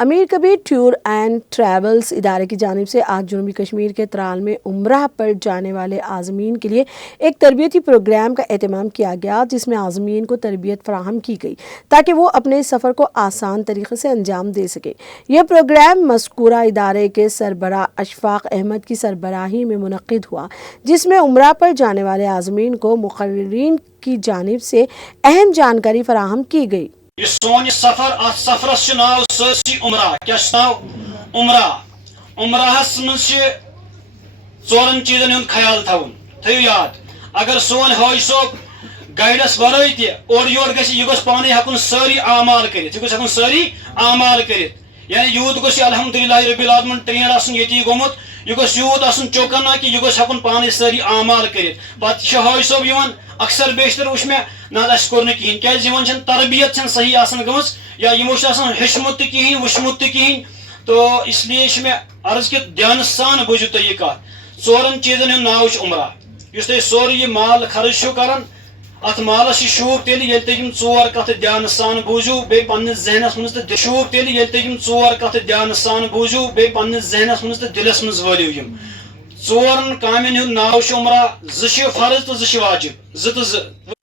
Amir Kabir tour and travels ادارے کی جانب سے آج جنوبی کشمیر کے ترال میں عمرہ پر جانے والے عازمین کے لیے ایک تربیتی پروگرام کا اہتمام کیا گیا، جس میں عازمین کو تربیت فراہم کی گئی تاکہ وہ اپنے سفر کو آسان طریقے سے انجام دے سکیں۔ یہ پروگرام مذکورہ ادارے کے سربراہ اشفاق احمد کی سربراہی میں منعقد ہوا، جس میں عمرہ پر جانے والے عازمین کو مقررین کی جانب سے اہم جانکاری فراہم کی گئی۔ یہ سون سفر ات سفرس ناو سرسی عمرہ کیا ناو عمرہ عمرہس من ژورن چیزن ہند خیال تھون تھو یاد اگر سون حاج صوب گائیڈس ورٲے تہِ اور یور گژھِ یہ گوٚژھ پانے ہٮ۪کُن سٲری اعمال کٔرِتھ یہ گوٚژھ ہٮ۪کُن سٲری اعمال کٔرِتھ یعنی یوٗت گوٚژھ یہِ الحمدُاللہ ربِ العالمین ٹرین آسُن ییٚتی گوٚمُت یہ گوٚژھ یوٗت آسُن چوکنا کہ یہ گوٚژھ ہٮ۪کُن پانے سٲری اعمال کٔرِتھ پتہٕ چھُ حاج صوب یِوان اکثر بیشتر وٕچھ مےٚ نہ اَسہِ کوٚر نہٕ کِہیٖنۍ کیٛازِ یِمن چھنہٕ تربیت چھنہٕ صحیح آسان گٔمٕژ یا یِمو چھُ آسان ہیٚچھمُت تہِ کِہیٖنۍ وٕچھمُت تہِ کِہیٖنۍ تو اس لیے چھُ مےٚ عرض کہِ دھیانہٕ سان بوٗزِو تُہۍ یہِ کتھ ژورن چیٖزن ہُنٛد ناو چھُ عمرہ یُس تُہۍ سورُے یہِ مال خرٕچ چھُو کران اتھ مالس چھِ شوٗب تیٚلہِ ییٚلہِ تُہۍ یِم ژور کتھٕ دھیانہٕ سان بوٗزِو بیٚیہِ پننِس ذہنس منٛز تہٕ شوٗب تیٚلہِ ییٚلہِ تُہۍ یِم ژور کتھٕ دھیانہٕ سان بوٗزِو بیٚیہِ پننِس ذہنس منٛز تہٕ دِلس منٛز وٲلِو یِم ژورن کامٮ۪ن ہُنٛد ناو چھُ عمرہ زٕ چھِ فرض تہٕ زٕ چھِ واجب زٕ تہٕ زٕ